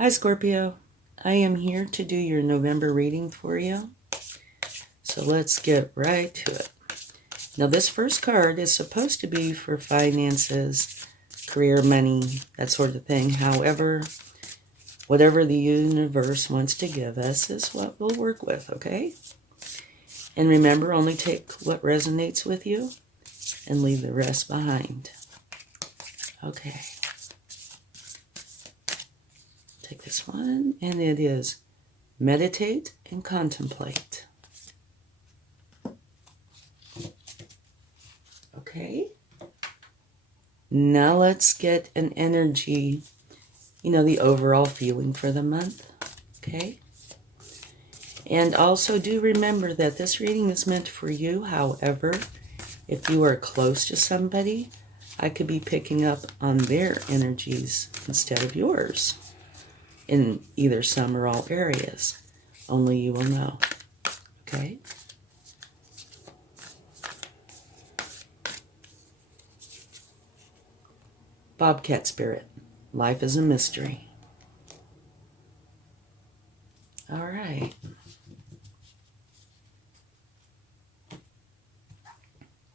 Hi Scorpio, I am here to do your November reading for you. So let's get right to it. Now this first card is supposed to be for finances, career, money, that sort of thing. However, whatever the universe wants to give us is what we'll work with, okay? And remember, only take what resonates with you and leave the rest behind. Okay. Take this one, and it is meditate and contemplate. Okay. Now let's get an energy, the overall feeling for the month. Okay. And also do remember that this reading is meant for you. However, if you are close to somebody, I could be picking up on their energies instead of yours in either some or all areas. Only you will know. Okay? Bobcat Spirit. Life is a mystery. All right.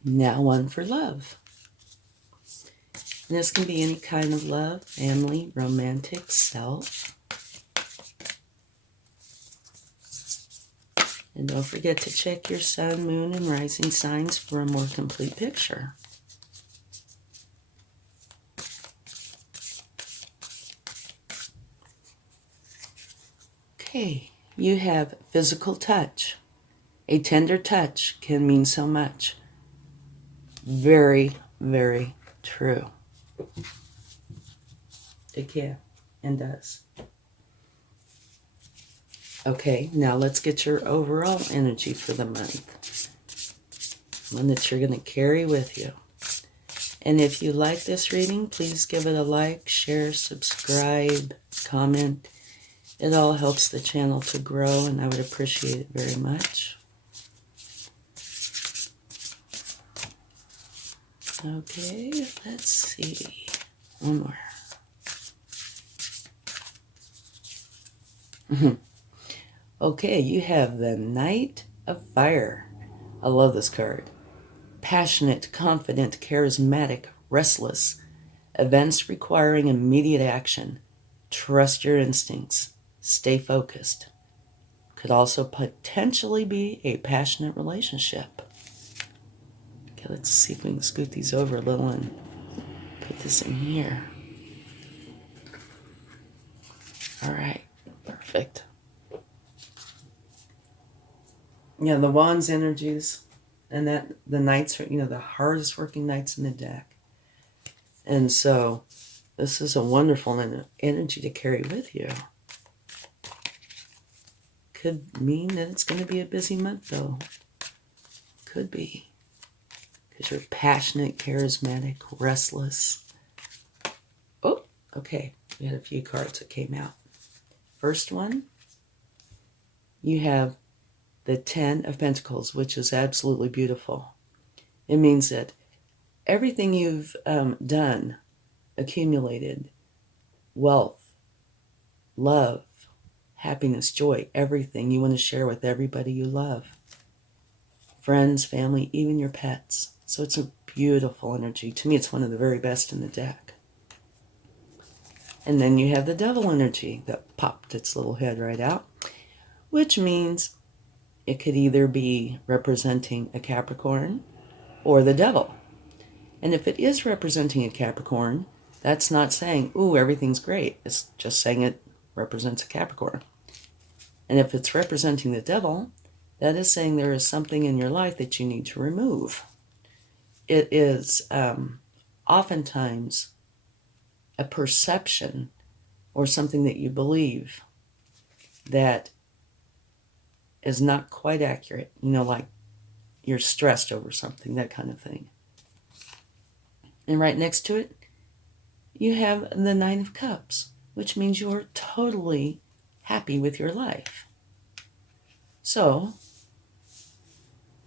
Now one for love. And this can be any kind of love, family, romantic, self. And don't forget to check your sun, moon, and rising signs for a more complete picture. Okay, you have physical touch. A tender touch can mean so much. Very, very true. It can and does. Okay, now let's get your overall energy for the month. One that you're going to carry with you. And if you like this reading, please give it a like, share, subscribe, comment. It all helps the channel to grow, and I would appreciate it very much. Okay, let's see. One more. Okay, you have the Knight of Fire. I love this card. Passionate, confident, charismatic, restless. Events requiring immediate action. Trust your instincts. Stay focused. Could also potentially be a passionate relationship. Okay, let's see if we can scoot these over a little and put this in here. All right, perfect. Yeah, the Wands energies, and that the Knights are, the hardest working Knights in the deck. And so this is a wonderful energy to carry with you. Could mean that it's going to be a busy month, though. Could be. Because you're passionate, charismatic, restless. Oh, okay. We had a few cards that came out. First one, you have the 10 of Pentacles, which is absolutely beautiful. It means that everything you've done, accumulated, wealth, love, happiness, joy, everything you want to share with everybody you love. Friends, family, even your pets. So it's a beautiful energy. To me, it's one of the very best in the deck. And then you have the Devil energy that popped its little head right out, which means it could either be representing a Capricorn or the devil. And if it is representing a Capricorn, that's not saying, ooh, everything's great. It's just saying it represents a Capricorn. And if it's representing the devil, that is saying there is something in your life that you need to remove. It is oftentimes a perception or something that you believe that is not quite accurate. Like you're stressed over something, that kind of thing. And right next to it, you have the Nine of Cups, which means you're totally happy with your life. So,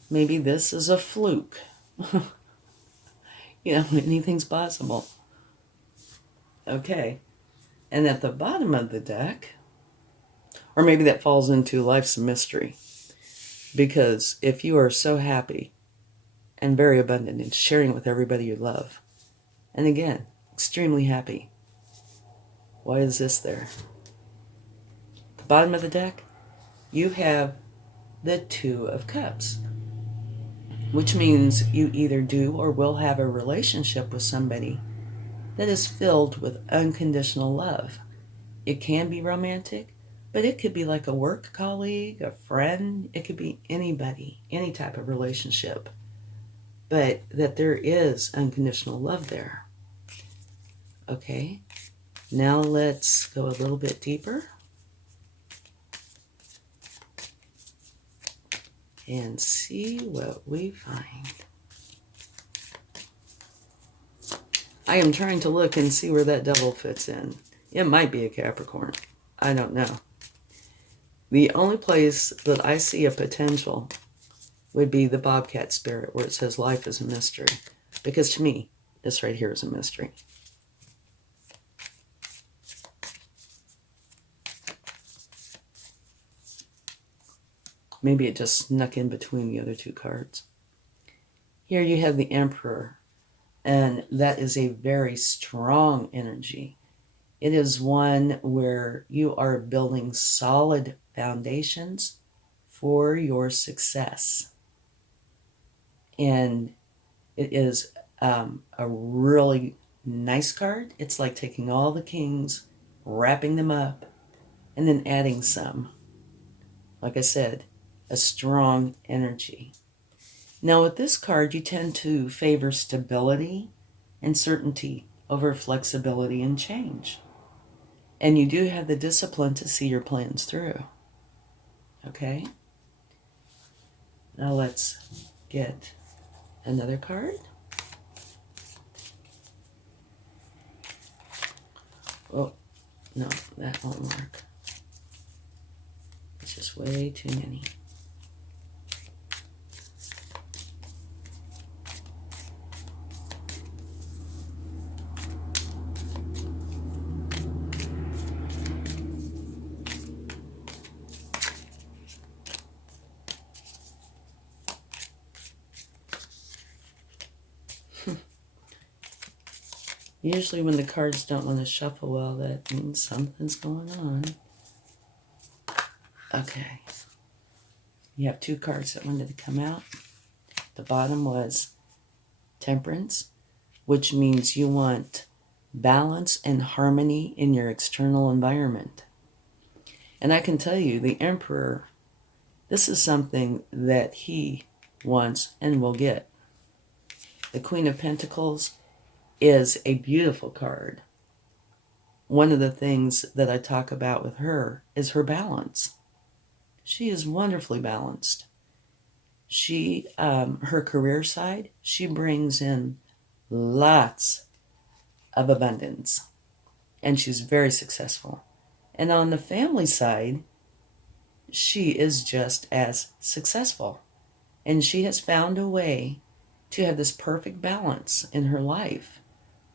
maybe this is a fluke. Anything's possible. Okay. And at the bottom of the deck, or maybe that falls into life's a mystery. Because if you are so happy and very abundant in sharing with everybody you love, and again, extremely happy, why is this there? The bottom of the deck, you have the Two of Cups, which means you either do or will have a relationship with somebody that is filled with unconditional love. It can be romantic, but it could be like a work colleague, a friend. It could be anybody, any type of relationship. But that there is unconditional love there. Okay, now let's go a little bit deeper and see what we find. I am trying to look and see where that devil fits in. It might be a Capricorn. I don't know. The only place that I see a potential would be the Bobcat spirit, where it says life is a mystery. Because to me, this right here is a mystery. Maybe it just snuck in between the other two cards. Here you have the Emperor, and that is a very strong energy. It is one where you are building solid foundations for your success. And it is a really nice card. It's like taking all the kings, wrapping them up, and then adding some. Like I said, a strong energy. Now with this card, you tend to favor stability and certainty over flexibility and change. And you do have the discipline to see your plans through. Okay? Now let's get another card. Oh, no, that won't work. It's just way too many. Usually when the cards don't want to shuffle well, that means something's going on. Okay. You have two cards that wanted to come out. The bottom was Temperance, which means you want balance and harmony in your external environment. And I can tell you, the Emperor, this is something that he wants and will get. The Queen of Pentacles is a beautiful card. One of the things that I talk about with her is her balance. She is wonderfully balanced. She, her career side, she brings in lots of abundance, and she's very successful. And on the family side, she is just as successful. And she has found a way to have this perfect balance in her life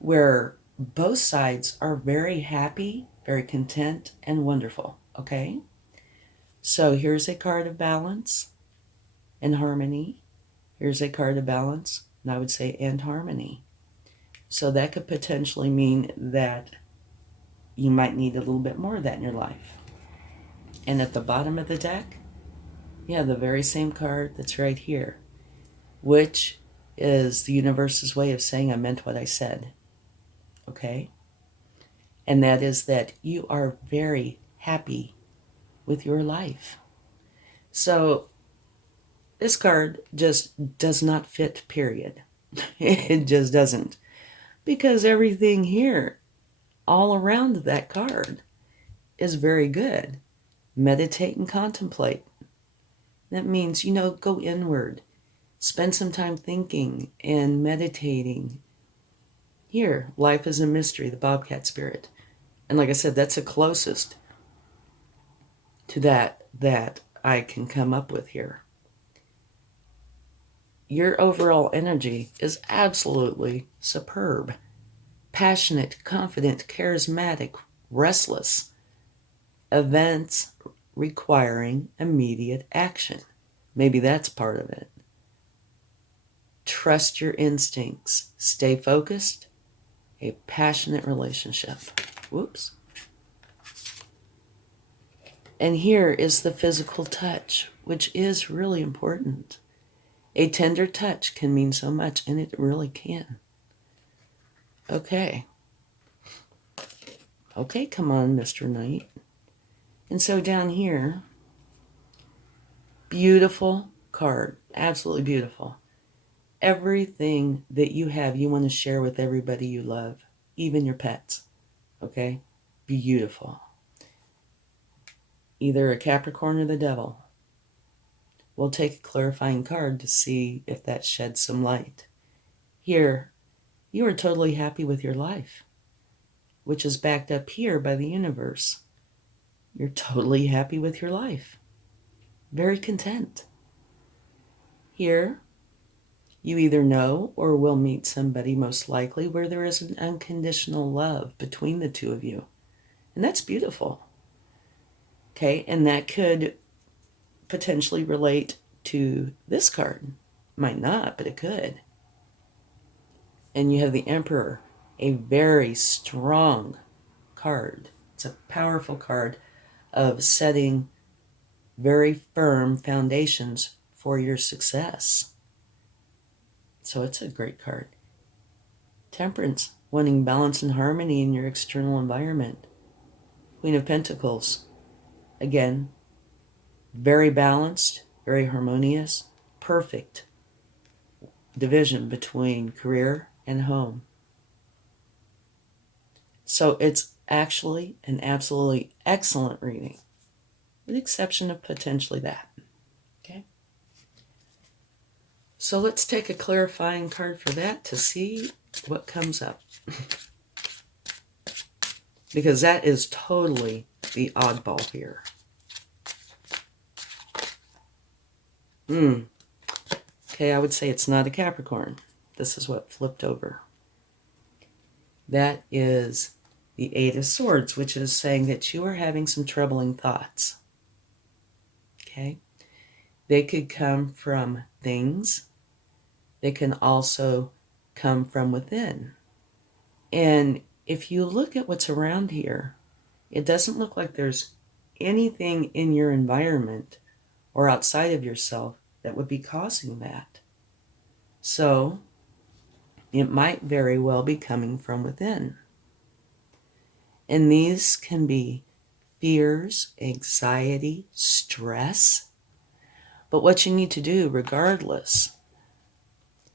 where both sides are very happy, very content, and wonderful, okay? So here's a card of balance and harmony. Here's a card of balance, and I would say and harmony. So that could potentially mean that you might need a little bit more of that in your life. And at the bottom of the deck, you have the very same card that's right here, which is the universe's way of saying I meant what I said. Okay? And that is that you are very happy with your life. So this card just does not fit, period. It just doesn't. Because everything here, all around that card, is very good. Meditate and contemplate. That means, go inward. Spend some time thinking and meditating. Here, life is a mystery, the Bobcat spirit. And like I said, that's the closest to that I can come up with here. Your overall energy is absolutely superb. Passionate, confident, charismatic, restless, events requiring immediate action. Maybe that's part of it. Trust your instincts. Stay focused. A passionate relationship. Whoops. And here is the physical touch, which is really important. A tender touch can mean so much, and it really can. Okay. Okay, come on, Mr. Knight. And so down here, beautiful card. Absolutely beautiful. Everything that you have, you want to share with everybody you love, even your pets. Okay? Beautiful. Either a Capricorn or the devil. We'll take a clarifying card to see if that sheds some light. Here, you are totally happy with your life, which is backed up here by the universe. You're totally happy with your life. Very content. Here, you either know or will meet somebody, most likely, where there is an unconditional love between the two of you. And that's beautiful. Okay, and that could potentially relate to this card. Might not, but it could. And you have the Emperor, a very strong card. It's a powerful card of setting very firm foundations for your success. So it's a great card. Temperance, wanting balance and harmony in your external environment. Queen of Pentacles, again, very balanced, very harmonious, perfect division between career and home. So it's actually an absolutely excellent reading, with the exception of potentially that. Okay? So let's take a clarifying card for that to see what comes up. Because that is totally the oddball here. Okay, I would say it's not a Capricorn. This is what flipped over. That is the Eight of Swords, which is saying that you are having some troubling thoughts. Okay? They could come from things. They can also come from within. And if you look at what's around here, it doesn't look like there's anything in your environment or outside of yourself that would be causing that. So it might very well be coming from within. And these can be fears, anxiety, stress. But what you need to do, regardless,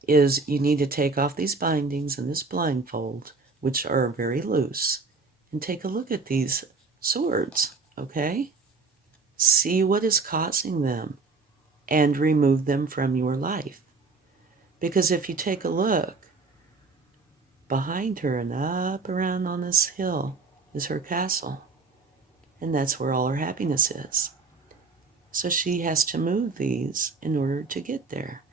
is you need to take off these bindings and this blindfold, which are very loose, and take a look at these swords, okay? See what is causing them and remove them from your life. Because if you take a look, behind her and up around on this hill is her castle. And that's where all her happiness is. So she has to move these in order to get there.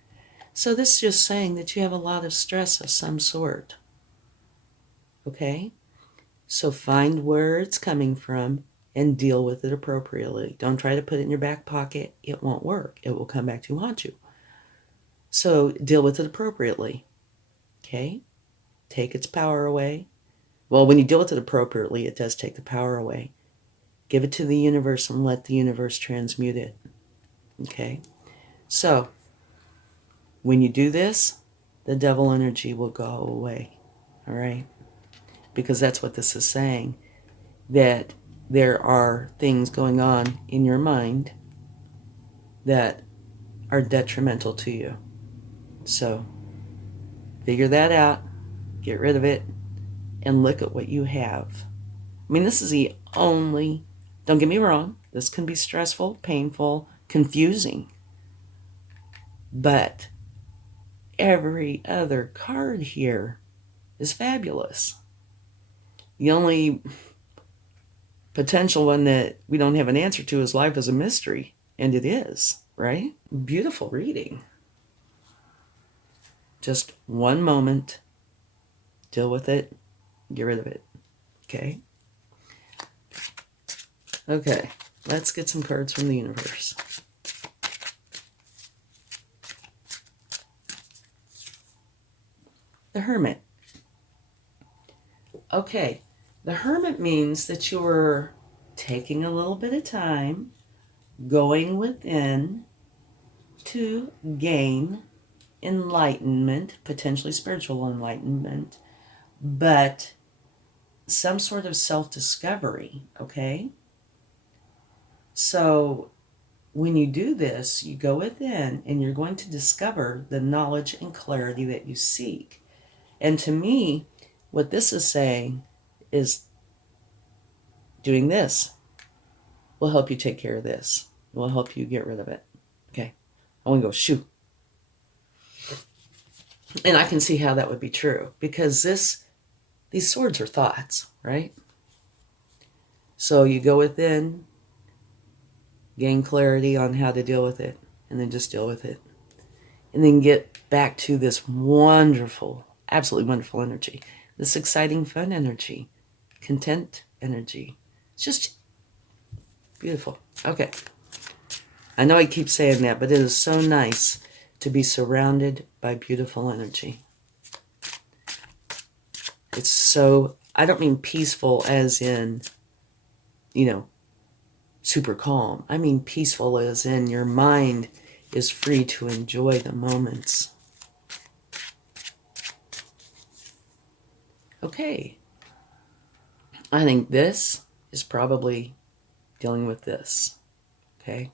So this is just saying that you have a lot of stress of some sort. Okay? So find where it's coming from and deal with it appropriately. Don't try to put it in your back pocket. It won't work. It will come back to haunt you. So deal with it appropriately. Okay? Take its power away. Well, when you deal with it appropriately, it does take the power away. Give it to the universe and let the universe transmute it. Okay? So, when you do this, the devil energy will go away. All right? Because that's what this is saying. That there are things going on in your mind that are detrimental to you. So, figure that out. Get rid of it. And look at what you have. I mean, this is the only... Don't get me wrong. This can be stressful, painful, confusing. But every other card here is fabulous. The only potential one that we don't have an answer to is life is a mystery. And it is, right? Beautiful reading. Just one moment. Deal with it. Get rid of it. Okay? Okay, let's get some cards from the universe. The Hermit. Okay, the Hermit means that you're taking a little bit of time, going within to gain enlightenment, potentially spiritual enlightenment, but some sort of self-discovery, okay? So when you do this, you go within and you're going to discover the knowledge and clarity that you seek. And to me, what this is saying is doing this will help you take care of this. It will help you get rid of it. Okay. I want to go, shoo. And I can see how that would be true because these swords are thoughts, right? So you go within, gain clarity on how to deal with it, and then just deal with it. And then get back to this wonderful, absolutely wonderful energy. This exciting, fun energy. Content energy. It's just beautiful. Okay. I know I keep saying that, but it is so nice to be surrounded by beautiful energy. It's so, I don't mean peaceful as in, super calm. I mean peaceful as in your mind is free to enjoy the moments. Okay. I think this is probably dealing with this. Okay.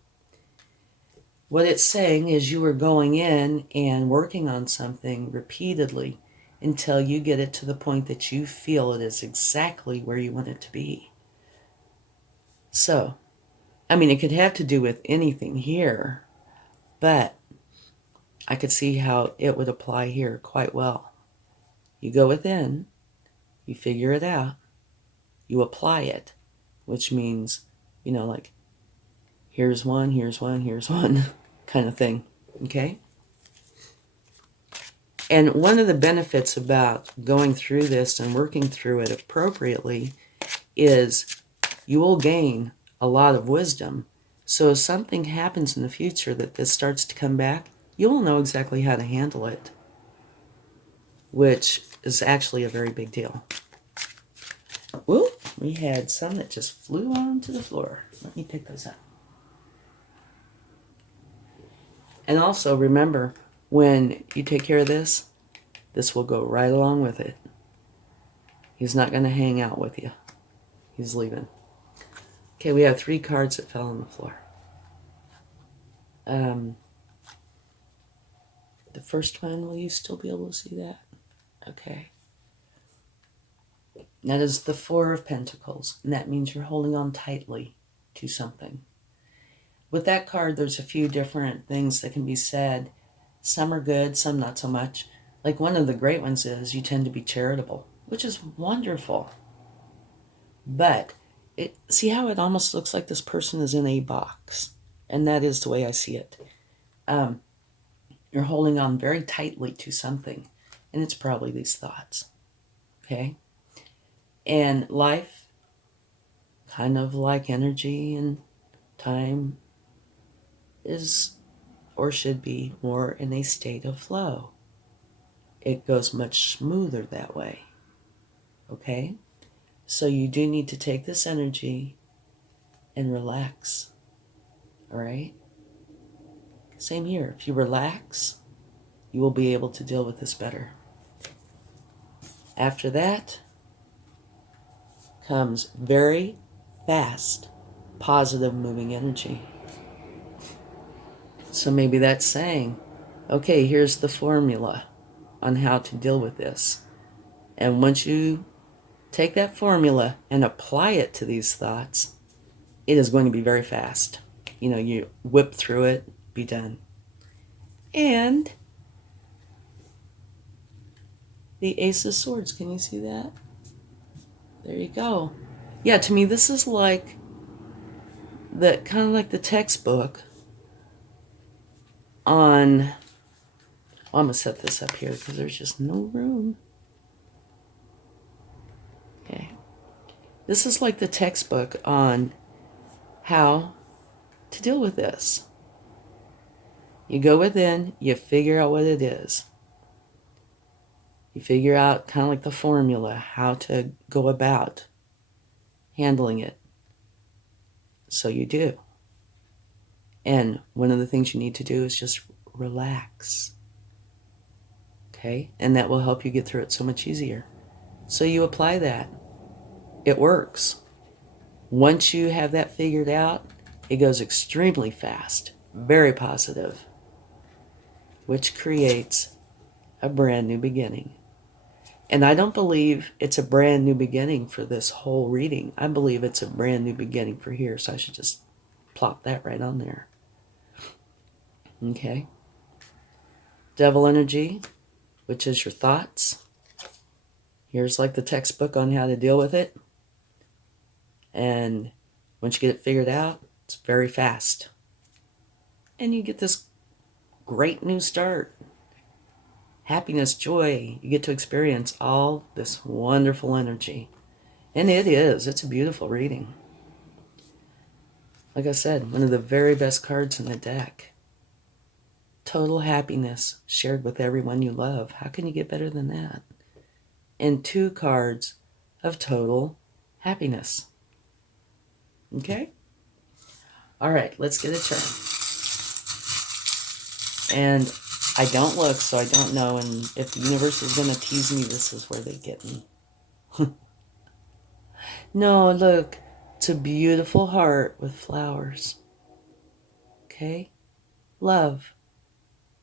What it's saying is you are going in and working on something repeatedly until you get it to the point that you feel it is exactly where you want it to be. So, I mean, it could have to do with anything here, but I could see how it would apply here quite well. You go within, you figure it out, you apply it, which means, like, here's one, here's one, here's one kind of thing, okay? And one of the benefits about going through this and working through it appropriately is you will gain a lot of wisdom. So if something happens in the future that this starts to come back, you will know exactly how to handle it, which is actually a very big deal. Whoop, we had some that just flew onto the floor. Let me pick those up. And also remember, when you take care of this will go right along with it. He's not going to hang out with you. He's leaving. Okay, we have 3 cards that fell on the floor. The first one, will you still be able to see that? Okay. That is the 4 of Pentacles, and that means you're holding on tightly to something. With that card, there's a few different things that can be said. Some are good, some not so much. Like one of the great ones is you tend to be charitable, which is wonderful. But see how it almost looks like this person is in a box? And that is the way I see it. You're holding on very tightly to something, and it's probably these thoughts. Okay? And life, kind of like energy and time, is or should be more in a state of flow. It goes much smoother that way. Okay? So you do need to take this energy and relax. All right? Same here. If you relax, you will be able to deal with this better. After that comes very fast, positive moving energy. So maybe that's saying, okay, here's the formula on how to deal with this. And once you take that formula and apply it to these thoughts, it is going to be very fast. You whip through it, be done. And the Ace of Swords, can you see that? There you go. Yeah, to me, this is like kind of like the textbook on, I'm going to set this up here because there's just no room. Okay. This is like the textbook on how to deal with this. You go within, you figure out what it is. You figure out kind of like the formula, how to go about handling it. So you do. And one of the things you need to do is just relax. Okay? And that will help you get through it so much easier. So you apply that. It works. Once you have that figured out, it goes extremely fast, very positive, which creates a brand new beginning. And I don't believe it's a brand new beginning for this whole reading. I believe it's a brand new beginning for here, so I should just plop that right on there. Okay? Devil energy, which is your thoughts. Here's like the textbook on how to deal with it. And once you get it figured out, it's very fast. And you get this great new start. Happiness, joy. You get to experience all this wonderful energy. And it's a beautiful reading. Like I said, one of the very best cards in the deck. Total happiness shared with everyone you love. How can you get better than that? And 2 cards of total happiness. Okay? All right, let's get a turn. And I don't look, so I don't know. And if the universe is going to tease me, this is where they get me. No, look. It's a beautiful heart with flowers. Okay? Love.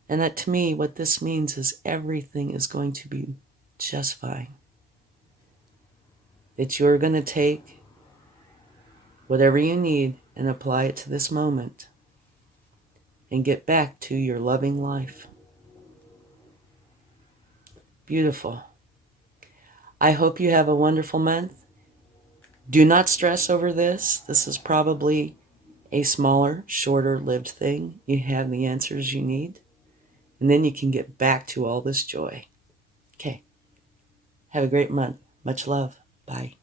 And that to me, what this means is everything is going to be just fine. That you're going to take whatever you need and apply it to this moment and get back to your loving life. Beautiful. I hope you have a wonderful month. Do not stress over this. This is probably a smaller, shorter-lived thing. You have the answers you need. And then you can get back to all this joy. Okay. Have a great month. Much love. Bye.